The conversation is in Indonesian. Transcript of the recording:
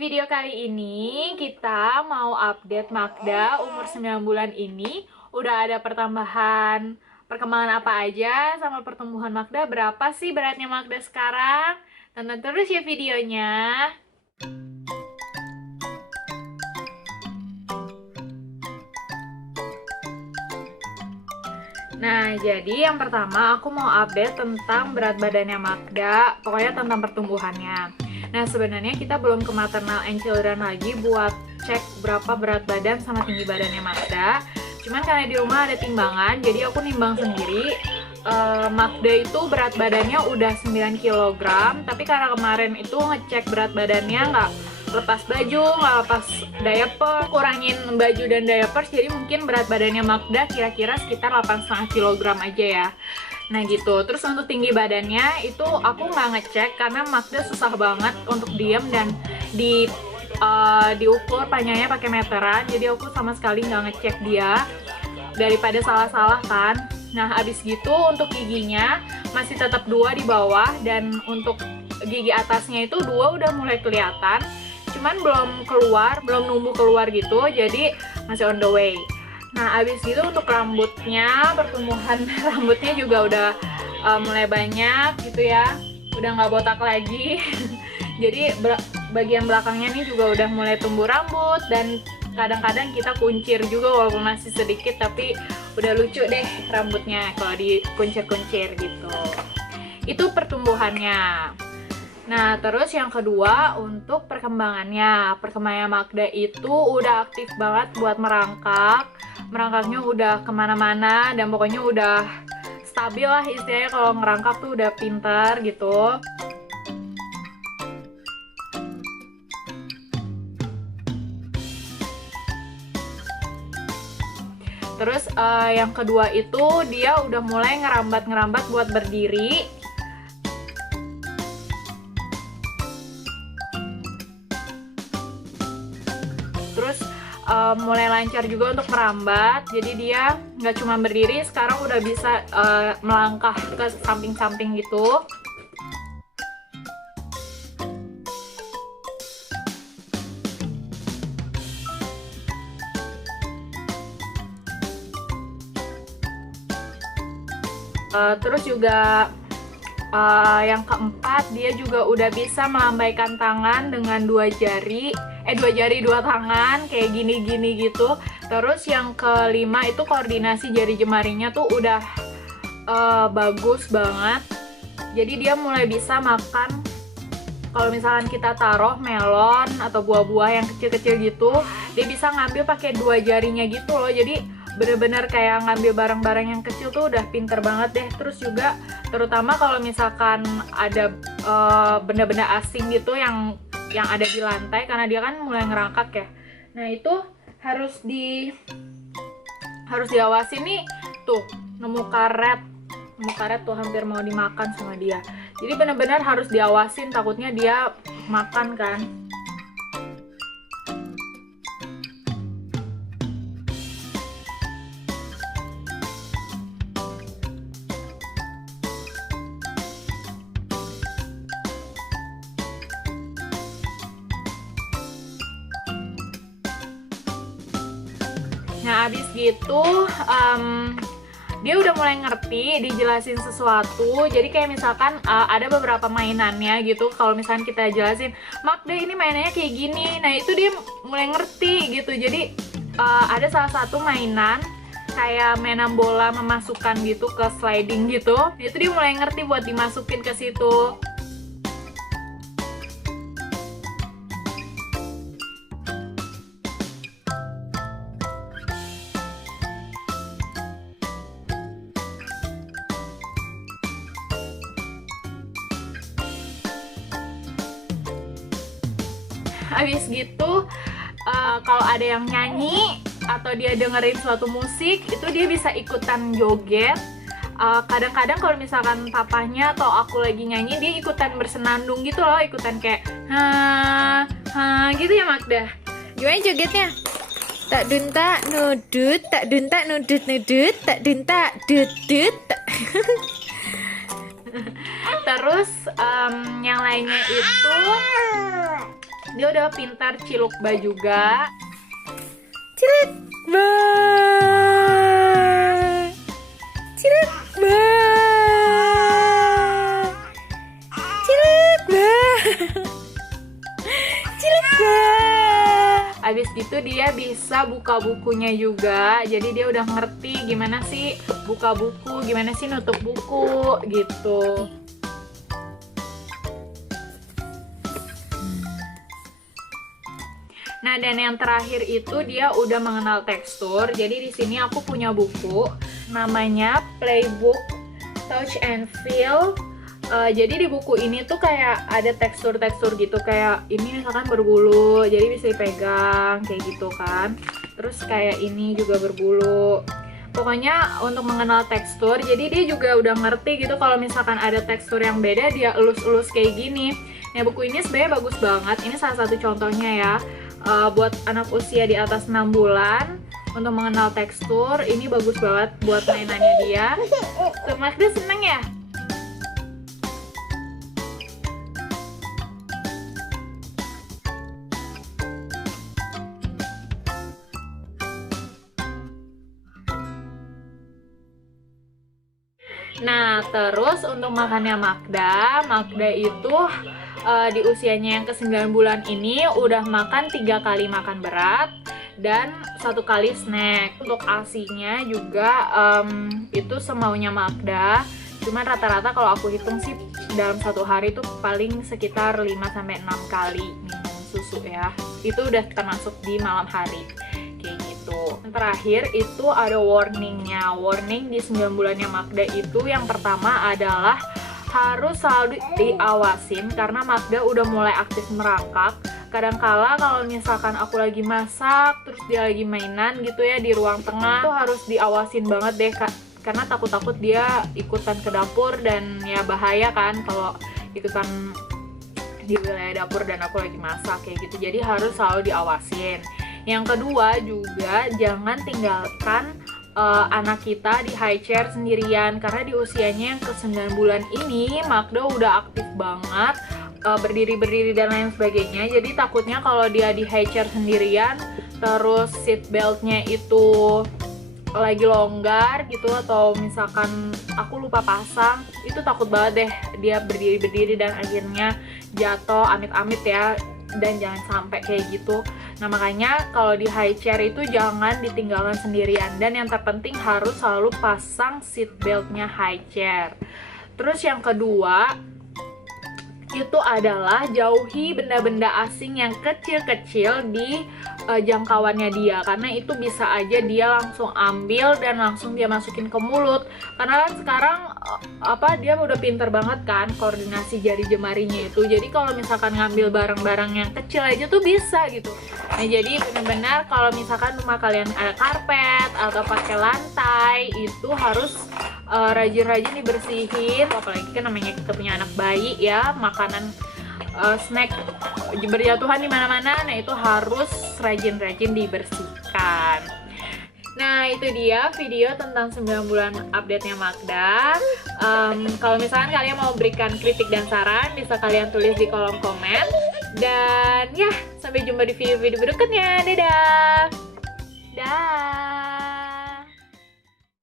video kali ini kita mau update Magda umur 9 bulan ini. Udah ada perkembangan apa aja sama pertumbuhan Magda. Berapa sih beratnya Magda sekarang? Tonton terus ya videonya. Nah, jadi yang pertama aku mau update tentang berat badannya Magda, pokoknya tentang pertumbuhannya. Nah, sebenarnya kita belum ke maternal and children lagi buat cek berapa berat badan sama tinggi badannya Magda. Cuman karena di rumah ada timbangan, jadi aku nimbang sendiri. Magda itu berat badannya udah 9 kg, tapi karena kemarin itu ngecek berat badannya nggak lepas baju, nggak lepas diaper, kurangin baju dan diaper, jadi mungkin berat badannya Magda kira-kira sekitar 8,5 kg aja ya. Nah gitu. Terus untuk tinggi badannya itu aku nggak ngecek karena Magda susah banget untuk diem dan diukur panjangnya pakai meteran, jadi aku sama sekali nggak ngecek dia daripada salah-salah kan. Nah abis gitu untuk giginya masih tetap 2 di bawah, dan untuk gigi atasnya itu 2 udah mulai kelihatan, cuman belum numbuh keluar gitu, jadi masih on the way. Nah abis gitu untuk rambutnya, pertumbuhan rambutnya juga udah mulai banyak gitu ya, udah nggak botak lagi. Jadi bagian belakangnya nih juga udah mulai tumbuh rambut, dan kadang-kadang kita kuncir juga walaupun masih sedikit, tapi udah lucu deh rambutnya kalau dikuncir-kuncir gitu. Itu pertumbuhannya. Nah, terus yang kedua untuk perkembangannya. Perkembangannya Magda itu udah aktif banget buat merangkak. Merangkaknya udah kemana-mana, dan pokoknya udah stabil lah istilahnya. Kalau ngerangkak tuh udah pintar gitu. Terus yang kedua itu dia udah mulai ngerambat-ngerambat buat berdiri. Terus mulai lancar juga untuk merambat, jadi dia nggak cuma berdiri, sekarang udah bisa melangkah ke samping-samping gitu. Terus juga yang keempat, dia juga udah bisa melambaikan tangan dengan 2 jari, 2 tangan kayak gini-gini gitu. Terus yang kelima itu koordinasi jari jemarinya tuh udah bagus banget. Jadi dia mulai bisa makan, kalau misalkan kita taruh melon atau buah-buah yang kecil-kecil gitu, dia bisa ngambil pakai 2 jarinya gitu loh. Jadi bener-bener kayak ngambil barang-barang yang kecil tuh udah pinter banget deh. Terus juga terutama kalau misalkan ada benda-benda asing gitu yang ada di lantai, karena dia kan mulai ngerangkak ya. Nah itu harus diawasin nih. Tuh nemu karet tuh hampir mau dimakan sama dia. Jadi benar-benar harus diawasin, takutnya dia makan kan. Nah abis gitu dia udah mulai ngerti dijelasin sesuatu. Jadi kayak misalkan ada beberapa mainannya gitu, kalau misalkan kita jelasin, Magda ini mainannya kayak gini, nah itu dia mulai ngerti gitu. Jadi ada salah satu mainan kayak mainan bola memasukkan gitu ke sliding gitu, itu dia mulai ngerti buat dimasukin ke situ. Habis gitu kalau ada yang nyanyi atau dia dengerin suatu musik, itu dia bisa ikutan joget. Kadang-kadang kalau misalkan papahnya atau aku lagi nyanyi, dia ikutan bersenandung gitu loh, ikutan kayak ha gitu ya Magda. Gimana jogetnya? Tak dunta nudut, tak dunta nudut nudut, tak dunta dudut. Terus yang lainnya itu Dia udah pintar ciluk ba juga. Ciluk ba, ciluk ba, ciluk ba, ciluk ba. Abis gitu dia bisa buka bukunya juga. Jadi dia udah ngerti gimana sih buka buku, gimana sih nutup buku gitu. Nah, dan yang terakhir itu dia udah mengenal tekstur. Jadi di sini aku punya buku namanya Playbook Touch and Feel. Jadi di buku ini tuh kayak ada tekstur-tekstur gitu, kayak ini misalkan berbulu, jadi bisa dipegang kayak gitu kan. Terus kayak ini juga berbulu. Pokoknya untuk mengenal tekstur, jadi dia juga udah ngerti gitu kalau misalkan ada tekstur yang beda dia elus-elus kayak gini. Nah, buku ini sebenarnya bagus banget. Ini salah satu contohnya ya. Buat anak usia di atas 6 bulan untuk mengenal tekstur, ini bagus banget buat mainannya dia. Tuh, Mas dia seneng ya? Nah, terus untuk makannya Magda itu di usianya yang ke-9 bulan ini udah makan 3 kali makan berat dan 1 kali snack. Untuk ASI-nya juga itu semaunya Magda. Cuman rata-rata kalau aku hitung sih dalam 1 hari itu paling sekitar 5-6 kali minum susu ya. Itu udah termasuk di malam hari. Kayak gitu. Yang terakhir itu ada warningnya. Warning di 9 bulannya Magda itu yang pertama adalah harus selalu diawasin karena Magda udah mulai aktif merangkak. Kadangkala kalau misalkan aku lagi masak terus dia lagi mainan gitu ya di ruang tengah, itu harus diawasin banget deh Kak. Karena takut-takut dia ikutan ke dapur dan ya bahaya kan kalau ikutan di wilayah dapur dan aku lagi masak kayak gitu. Jadi harus selalu diawasin. Yang kedua juga jangan tinggalkan anak kita di high chair sendirian karena di usianya yang ke-9 bulan ini Magda udah aktif banget berdiri-berdiri dan lain sebagainya. Jadi takutnya kalau dia di high chair sendirian terus seat beltnya itu lagi longgar gitu atau misalkan aku lupa pasang, itu takut banget deh dia berdiri-berdiri dan akhirnya jatuh amit-amit ya. Dan jangan sampai kayak gitu. Nah, makanya kalau di high chair itu jangan ditinggalkan sendirian. Dan yang terpenting harus selalu pasang seat beltnya high chair. Terus yang kedua itu adalah jauhi benda-benda asing yang kecil-kecil di jangkauannya dia, karena itu bisa aja dia langsung ambil dan langsung dia masukin ke mulut. Karena kan sekarang dia udah pinter banget kan koordinasi jari jemarinya itu. Jadi kalau misalkan ngambil barang-barang yang kecil aja tuh bisa gitu. Nah, jadi benar-benar kalau misalkan rumah kalian ada karpet atau pakai lantai itu harus rajin-rajin dibersihin. Apalagi kan namanya kita punya anak bayi ya, makanan snack berjatuhan di mana-mana. Nah, itu harus rajin-rajin dibersihkan. Nah, itu dia video tentang 9 bulan update-nya Magda. Kalau misalkan kalian mau berikan kritik dan saran, bisa kalian tulis di kolom komen. Dan ya, sampai jumpa di video-video berikutnya. Dadah! Dah!